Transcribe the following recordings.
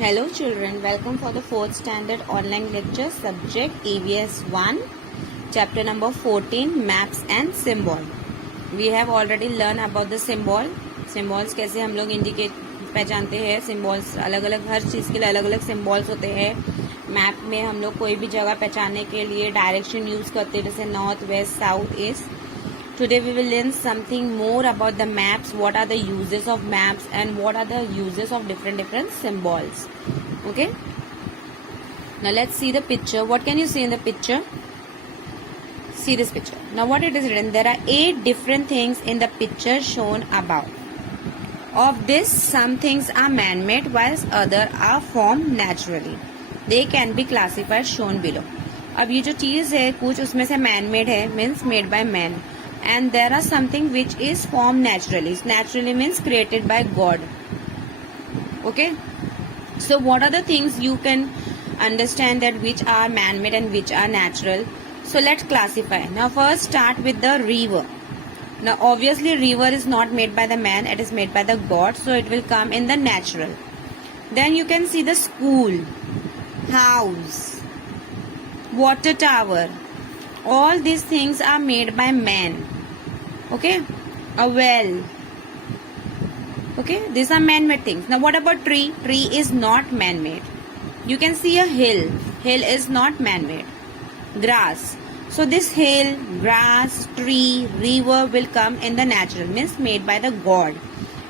Hello children, welcome for the 4th standard online lecture subject EVS 1 chapter number 14 maps and symbol. We have already learned about the symbols कैसे हम लोग indicate पहचानते हैं. Symbols अलग अलग हर चीज़ के लिए अलग अलग सिम्बॉल्स होते हैं. मैप में हम लोग कोई भी जगह पहचानने के लिए डायरेक्शन यूज़ करते हैं जैसे north west south east. Today we will learn something more about the maps, what are the uses of maps and what are the uses of different symbols. Okay. Now let's see the picture. What can you see in the picture? See this picture. Now what it is written? There are 8 different things in the picture shown above. Of this, some things are man-made whilst others are formed naturally. They can be classified shown below. अब ये जो चीज़ है कुछ उसमें से man-made है, means made by man. And there are something which is formed naturally. Naturally means created by God. Okay. So what are the things you can understand that which are man-made and which are natural? So let's classify. Now first start with the river. Now obviously river is not made by the man. It is made by the God. So it will come in the natural. Then you can see the school, house, water tower. All these things are made by man. Okay. A well. Okay. These are man-made things. Now what about tree? Tree is not man-made. You can see a hill. Hill is not man-made. Grass. So this hill, grass, tree, river will come in the natural. Means made by the God.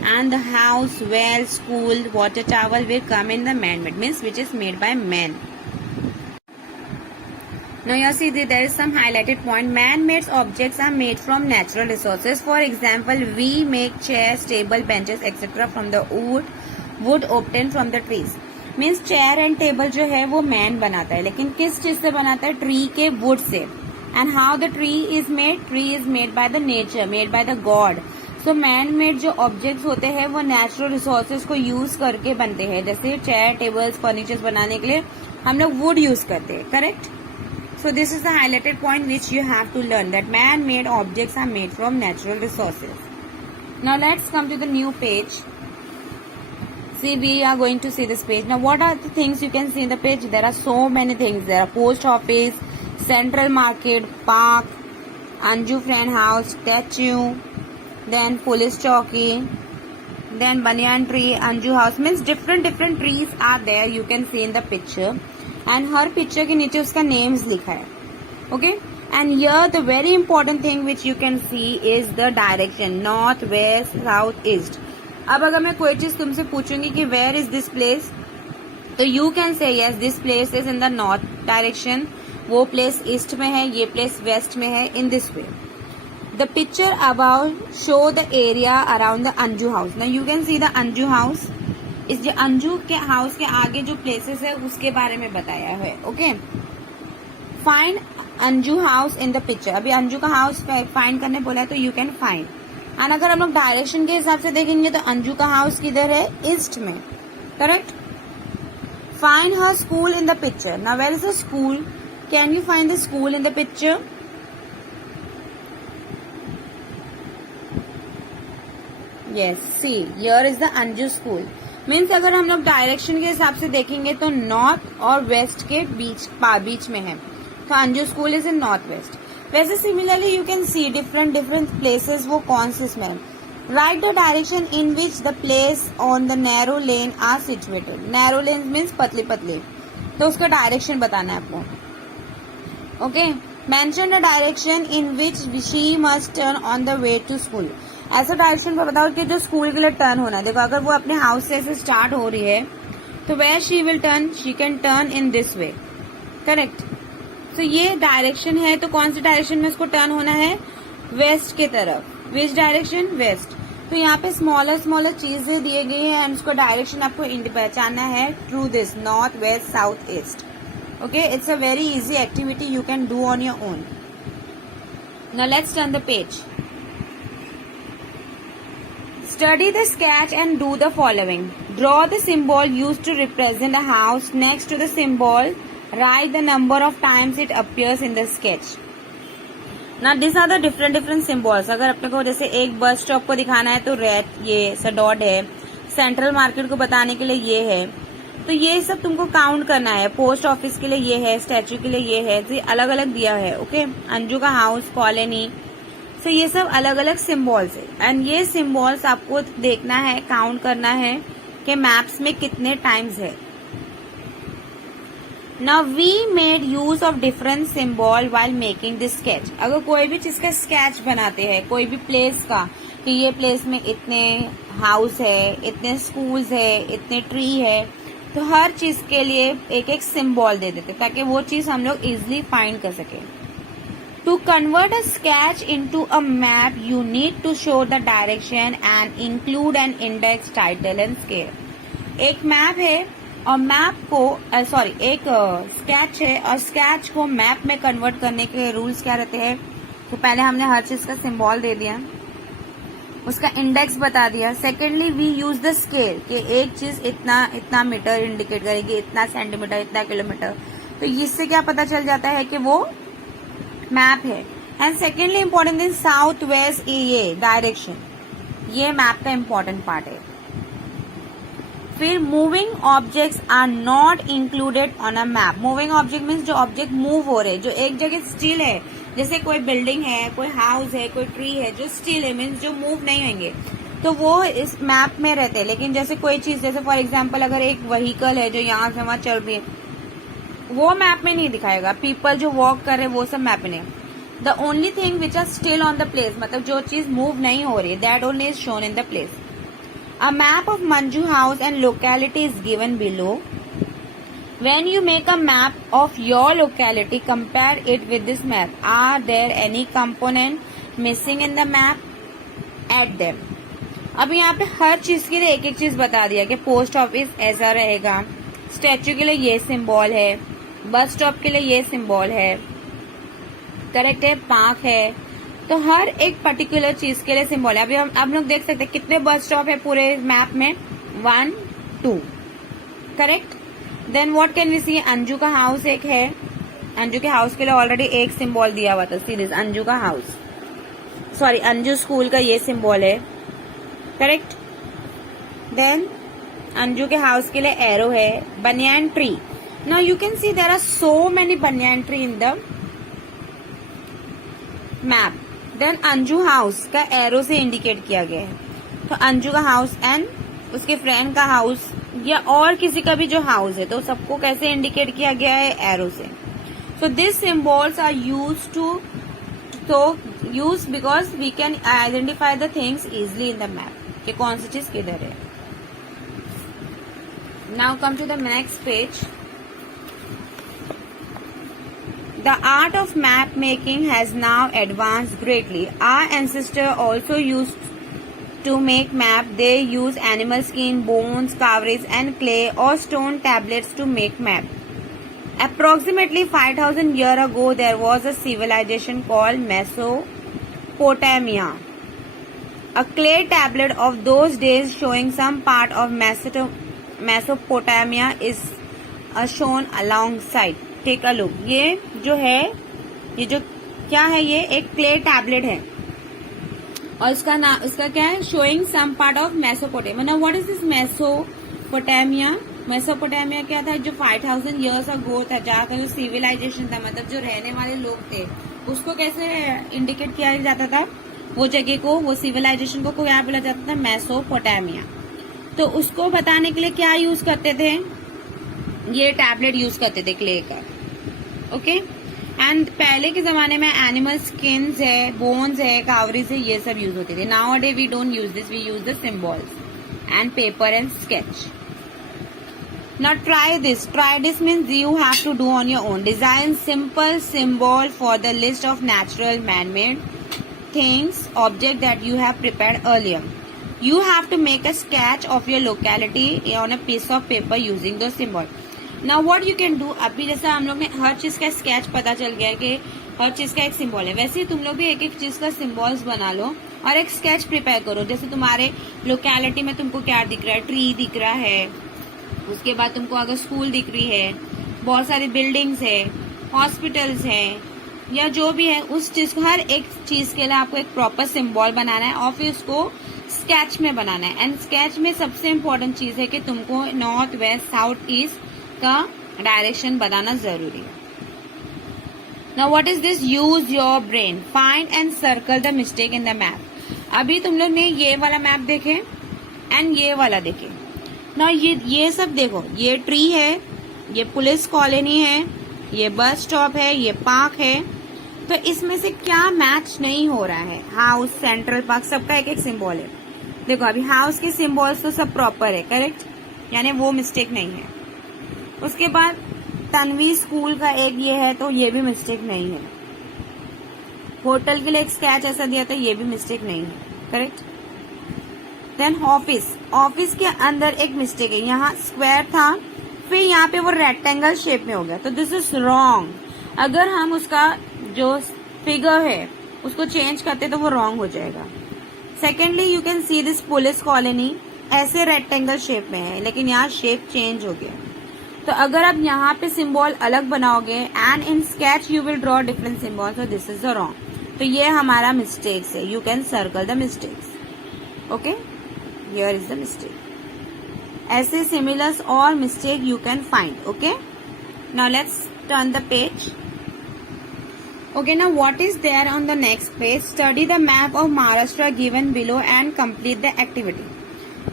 And the house, well, school, water tower will come in the man-made. Means which is made by man. Now you see there is some highlighted point. Man-made objects are made from natural resources. For example, we make chairs, table, benches, etc. from the wood obtained from the trees. Means chair and table जो है वो man बनाता है, लेकिन किस चीज से बनाता है? ट्री के wood से. And how the tree is made? Tree is made by the nature, made by the God. So man-made जो objects होते हैं वो natural resources को use करके बनते हैं. जैसे chair, tables, furnitures बनाने के लिए हम लोग wood use करते हैं. Correct? So this is the highlighted point which you have to learn, that man-made objects are made from natural resources. Now let's come to the new page. See, we are going to see this page. Now what are the things you can see in the page? There are so many things. There are post office, central market, park, Anju friend house, statue, then police chowki, then banyan tree, Anju house. Means different trees are there. You can see in the picture. And her picture के नीचे उसका names लिखा है. Okay. And here the very important thing which you can C is the direction north west south east. अब अगर मैं कोई चीज तुमसे पूछूंगी कि वेयर इज दिस प्लेस, तो you can say yes this place is in the north direction, वो प्लेस ईस्ट में है, ये प्लेस वेस्ट में है, इन this way. The picture about show the area around the Anju house. Now you can see the Anju house. इस जो अंजू के house के आगे जो प्लेसेस है उसके बारे में बताया है. Okay. Find Anju house in the picture. अभी अंजू का हाउस फाइंड करने बोला है तो यू कैन फाइंड. एंड अगर हम लोग डायरेक्शन के हिसाब से देखेंगे तो अंजू का हाउस किधर है? ईस्ट में. Correct. Find her school in the picture. Now where is the school? Can you find the school in the picture? Yes. See here is the Anju school. Means अगर हम लोग डायरेक्शन के हिसाब से देखेंगे तो नॉर्थ और वेस्ट के बीच में है. तो Anju school is in north west. वैसे similarly you can see different places वो कौन से इसमें. Right the direction in which the place on the narrow lane are situated. Narrow lane means पतले, तो उसका डायरेक्शन बताना है आपको. Okay. Mention the direction in which she must turn on the way to school. ऐसा direction पर बताओ कि जो स्कूल के लिए टर्न होना है. देखो अगर वो अपने हाउस से ऐसे स्टार्ट हो रही है तो where she will turn, she can turn in this way. Correct. तो ये डायरेक्शन है, तो कौन सी डायरेक्शन में उसको टर्न होना है? वेस्ट के तरफ. Which direction? वेस्ट. तो यहाँ पे स्मॉलर चीजें दिए गई है एंड उसको डायरेक्शन आपको पहचानना है through this north west south east. Okay. It's a very easy activity you can do on your own. Now let's turn the page. Study the sketch and do the following. Draw the symbol used to represent a house. Next to the symbol, write the number of times it appears in the sketch. Now these are the different symbols. अगर अपने को जैसे एक bus stop को दिखाना है तो red ये डॉट है. सेंट्रल मार्केट को बताने के लिए ये है. तो ये सब तुमको काउंट करना है। पोस्ट ऑफिस के लिए ये है, स्टैचू के लिए ये है, तो ये अलग अलग दिया है। ओके, अंजू का हाउस, कॉलोनी, सो ये सब अलग अलग सिंबल्स है। एंड ये सिंबल्स आपको देखना है, काउंट करना है कि मैप्स में कितने टाइम्स है। Now we made use of different symbol while making this sketch. अगर कोई भी चीज का स्केच बनाते हैं, कोई भी प्लेस का, कि ये प्लेस में इतने हाउस है, इतने स्कूल्स है, इतने ट्री है, तो हर चीज के लिए एक एक सिंबल दे देते ताकि वो चीज हम लोग इजिली फाइंड कर सके। To convert a sketch into a map, you need to show the direction and include an index, title and scale. एक मैप है और मैप को एक स्केच है और स्केच को मैप में कन्वर्ट करने के रूल्स क्या रहते हैं। तो पहले हमने हर चीज का सिंबल दे दिया, उसका इंडेक्स बता दिया। Secondly we use the scale कि एक चीज इतना मीटर इंडिकेट करेगी, इतना सेंटीमीटर, इतना किलोमीटर, तो इससे क्या पता चल जाता है कि वो मैप है। And secondly important thing, south west ये डायरेक्शन, ये मैप का इम्पोर्टेंट पार्ट है। फिर moving objects are not included on a map. Moving object means जो ऑब्जेक्ट मूव हो रहे, जो एक जगह स्टिल है, जैसे कोई बिल्डिंग है, कोई हाउस है, कोई ट्री है, जो स्टिल है मीन्स जो मूव नहीं होंगे, तो वो इस मैप में रहते हैं। लेकिन जैसे कोई चीज, जैसे फॉर एग्जाम्पल अगर एक व्हीकल है जो यहाँ से वहां चल रही है, वो मैप में नहीं दिखाएगा। पीपल जो वॉक कर रहे हैं वो सब मैप में नहीं। The only thing which are still on the place, मतलब जो चीज मूव नहीं हो रही, that only is shown in the place. A map of Manju house and locality is given below. When you make a map of your locality, compare it with this map. Are there any component missing in the map? Add them. अब यहाँ पे हर चीज के लिए एक एक चीज बता दिया कि पोस्ट ऑफिस ऐसा रहेगा, स्टैचू के लिए ये सिंबल है, बस स्टॉप के लिए ये सिंबल है, करेक्ट है, पार्क है, तो हर एक पर्टिकुलर चीज के लिए सिंबल है। अभी हम लोग देख सकते हैं कितने बस स्टॉप है पूरे मैप में, 1 2, correct. Then what can we see, Anju का हाउस एक है, अंजू के हाउस के लिए ऑलरेडी एक सिंबल दिया हुआ था, सीरीज अंजू का हाउस, सॉरी अंजू स्कूल का ये सिंबल है, करेक्ट। देन अंजू के हाउस के लिए एरो है, banyan tree. Now you can see there are so many banyan tree in the map. Then Anju house का एरो से इंडिकेट किया गया है, तो अंजू का हाउस एंड उसके फ्रेंड का हाउस या और किसी का भी जो हाउस है, तो सबको कैसे इंडिकेट किया गया है, एरो से। So this symbols are use because we can identify the things easily in the map कि कौन सी चीज किधर है। Now come to the next page. The art of map making has now advanced greatly. Our ancestors also used to make map. They use animal skin, bones, cowries and clay or stone tablets to make map. Approximately 5,000 years ago, there was a civilization called Mesopotamia. A clay tablet of those days showing some part of Mesopotamia is shown alongside. Take a look. ये जो है, ये जो क्या है, ये एक clay tablet है और इसका क्या है, showing some part of Mesopotamia. Now what is this Mesopotamia? Mesopotamia क्या था, जो 5000 इयर्स अगो था, जहाँ का जो सिविलाइजेशन था, मतलब जो रहने वाले लोग थे, उसको कैसे इंडिकेट किया जाता था, वो जगह को, वो सिविलाइजेशन को क्या बोला जाता था, मेसोपोटामिया। तो उसको बताने के लिए क्या यूज करते थे, ये टैबलेट यूज करते थे क्ले का। ओके, एंड पहले के जमाने में एनिमल स्किन्स है, बोन्स है, कावरीज है, ये सब यूज होते थे। Now a day we don't use this, we use the symbols and paper and sketch. Now try this. Try this means you have to do on your own. Design simple symbol for the list of natural man-made things, object that you have prepared earlier. You have to make a sketch of your locality on a piece of paper using those symbol. Now what you can do, अभी जैसा हम लोग ने हर चीज का sketch पता चल गया कि हर चीज का एक सिंबल है, वैसे ही तुम लोग भी एक एक चीज का सिंबल्स बना लो और एक स्केच प्रिपेयर करो। जैसे तुम्हारे लोकेलिटी में तुमको क्या दिख रहा है, ट्री दिख रहा है, उसके बाद तुमको अगर स्कूल दिख रही है, बहुत सारी बिल्डिंग्स है, हॉस्पिटल्स है, या जो भी है, उस चीज को, हर एक चीज के लिए आपको एक प्रॉपर सिंबल बनाना है और फिर उसको स्केच में बनाना है। एंड स्केच में सबसे इम्पोर्टेंट चीज है कि तुमको नॉर्थ, वेस्ट, साउथ, ईस्ट का डायरेक्शन बताना जरूरी है। Now what is this? Use your brain, find and circle the mistake in the map. अभी तुम लोग ने ये वाला मैप देखे एंड ये वाला देखे ना, ये सब देखो, ये ट्री है, ये पुलिस कॉलोनी है, ये बस स्टॉप है, ये पार्क है। तो इसमें से क्या मैच नहीं हो रहा है? हाउस, सेंट्रल पार्क, सबका एक एक सिंबल है। देखो अभी हाउस के सिंबल्स तो सब प्रॉपर है, करेक्ट, यानी वो मिस्टेक नहीं है। उसके बाद तन्वी स्कूल का एक ये है, तो ये भी मिस्टेक नहीं है। होटल के लिए एक स्केच ऐसा दिया था, ये भी मिस्टेक नहीं है, करेक्ट। देन ऑफिस, ऑफिस के अंदर एक मिस्टेक है, यहाँ स्क्वायर था, फिर यहाँ पे वो रेक्टेंगल शेप में हो गया, तो दिस इज रॉन्ग। अगर हम उसका जो फिगर है उसको चेंज करते तो वो रॉन्ग हो जाएगा। Secondly you can see this police colony ऐसे रेक्टेंगल शेप में है, लेकिन यहाँ शेप चेंज हो गया। तो अगर आप यहाँ पे सिंबल अलग बनाओगे and in sketch you will draw different symbol, तो दिस इज द रॉन्ग। तो ये हमारा मिस्टेक्स है। You can circle the mistakes. Okay, here is the mistake. ऐसे सिमिलर्स और mistake you can find. Okay, now let's turn the page. Okay, now what is there on the next page? Study the map of Maharashtra given below and complete the activity.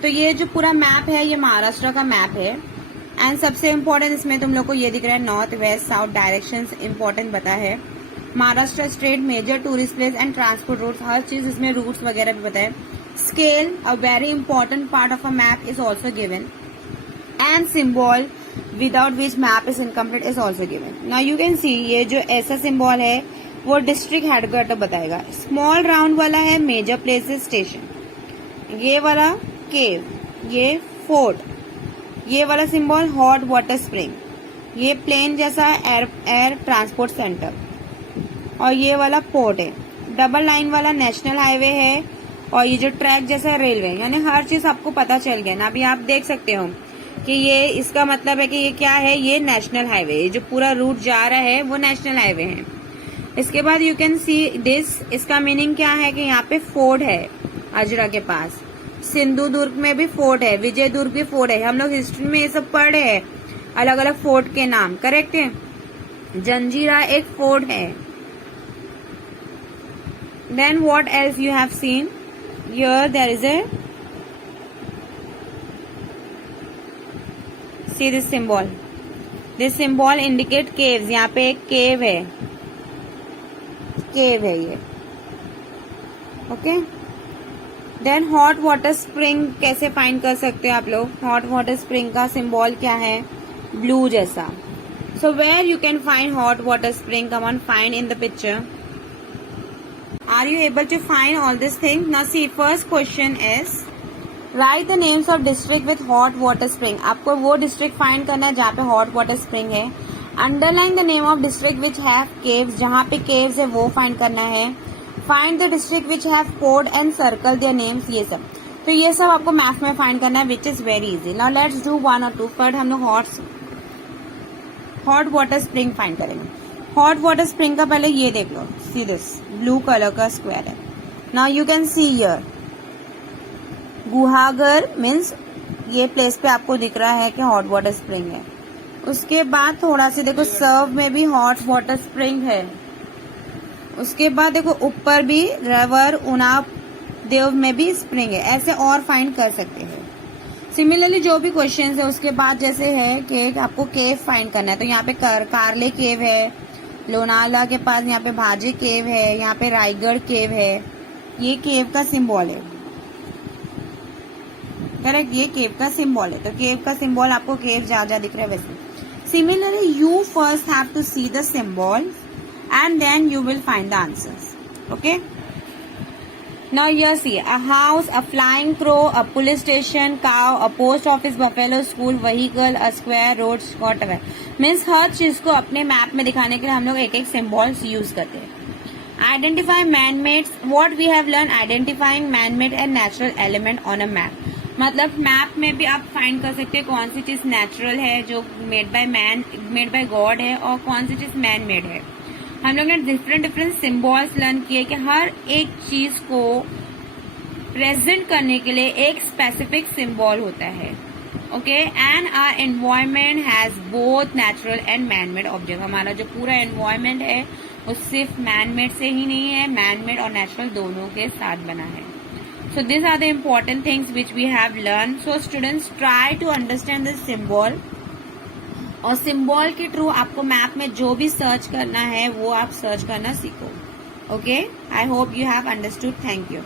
तो ये जो पूरा map है ये महाराष्ट्र का map है। And सबसे important इसमें तुम लोग को ये दिख रहा है, north, west, south directions important बता है। Maharashtra state, major tourist place and transport routes, हर चीज इसमें रूट्स वगैरह भी बताए। Scale, a very important part of a map, is also given. And symbol without which map is incomplete is also given. Now you can see ये जो ऐसा symbol है वो डिस्ट्रिक्ट हेडक्वार्टर बताएगा। स्मॉल राउंड वाला है मेजर प्लेसेस स्टेशन, ये वाला केव, ये फोर्ट, ये वाला सिंबल हॉट वाटर स्प्रिंग, ये प्लेन जैसा एयर ट्रांसपोर्ट सेंटर, और ये वाला पोर्ट है। डबल लाइन वाला नेशनल हाईवे है, और ये जो ट्रैक जैसा रेलवे, यानी हर चीज आपको पता चल गया ना। अभी आप देख सकते हो कि ये इसका मतलब है कि ये क्या है, ये नेशनल हाईवे, ये जो पूरा रूट जा रहा है वो नेशनल हाईवे है। इसके बाद यू कैन सी दिस, इसका मीनिंग क्या है कि यहाँ पे फोर्ट है अजरा के पास। सिंधुदुर्ग में भी फोर्ट है, विजयदुर्ग भी फोर्ट है। हम लोग हिस्ट्री में ये सब पढ़े हैं, अलग अलग फोर्ट के नाम, करेक्ट है। जंजीरा एक फोर्ट है। Then what else you have seen here, there is a, see this symbol, this symbol indicate caves. यहाँ पे एक केव है, केव है ये। Okay, then hot water spring कैसे फाइंड कर सकते हो आप लोग? हॉट वाटर स्प्रिंग का सिंबल क्या है? ब्लू जैसा। So where you can find hot water spring? Come on, find in the picture. Are you able to find all this thing? Now see, first question is right the names of district with hot water spring. आपको वो district find करना है जहाँ पे hot water spring है। Underline the name of district which have caves, जहाँ पे caves है वो फाइंड करना है। Find the district which have port and circle their names, ये सब। तो ये सब आपको मैथ में फाइंड करना है, which is very easy. Now let's do one और टू। फर्स्ट हम लोग हॉट वाटर स्प्रिंग फाइंड करेंगे। हॉट वाटर स्प्रिंग का पहले ये देख लो, सी दिस ब्लू कलर का स्क्वायर है। Now you can see here Guhagar means ये प्लेस पे आपको दिख रहा है कि हॉट वाटर स्प्रिंग है। उसके बाद थोड़ा सी देखो, सर्व में भी हॉट वाटर स्प्रिंग है। उसके बाद देखो ऊपर भी रवर उनाव देव में भी स्प्रिंग है। ऐसे और फाइंड कर सकते हैं। सिमिलरली जो भी क्वेश्चन है उसके बाद जैसे है कि आपको केव फाइंड करना है, तो यहाँ पे कारले केव है, लोनावला के पास यहाँ पे भाजी केव है, यहाँ पे रायगढ़ केव है। ये केव का सिंबल है, करेक्ट, ये केव का सिंबल है। तो केव का सिंबल आपको केव जहाँ जहाँ दिख रहा है वैसे। Similarly you first have to see the symbol and then you will find the answers. Okay, now here see a house, a flying crow, a police station, cow, a post office, buffalo, school, vehicle, a square, roads, whatever. Means हर चीज को अपने map में दिखाने के लिए हम लोग एक एक सिंबल्स यूज करते हैं। Identify man-made, what we have learned, identifying man-made and natural element on a map. मतलब मैप में भी आप फाइंड कर सकते हैं कौन सी चीज नेचुरल है जो मेड बाय गॉड है, और कौन सी चीज मैन मेड है। हम लोग ने डिफरेंट सिंबल्स लर्न किए कि हर एक चीज को प्रेजेंट करने के लिए एक स्पेसिफिक सिंबल होता है. Okay, and our environment has both natural and manmade object. हमारा जो पूरा एनवायरमेंट है वो सिर्फ मैनमेड से ही नहीं है, मैनमेड और नेचुरल दोनों के साथ बना है. So these are the important things which we have learned. So students, try to understand this symbol. और सिंबल के थ्रू आपको मैप में जो भी सर्च करना है वो आप सर्च करना सीखो. Okay, I hope you have understood. Thank you.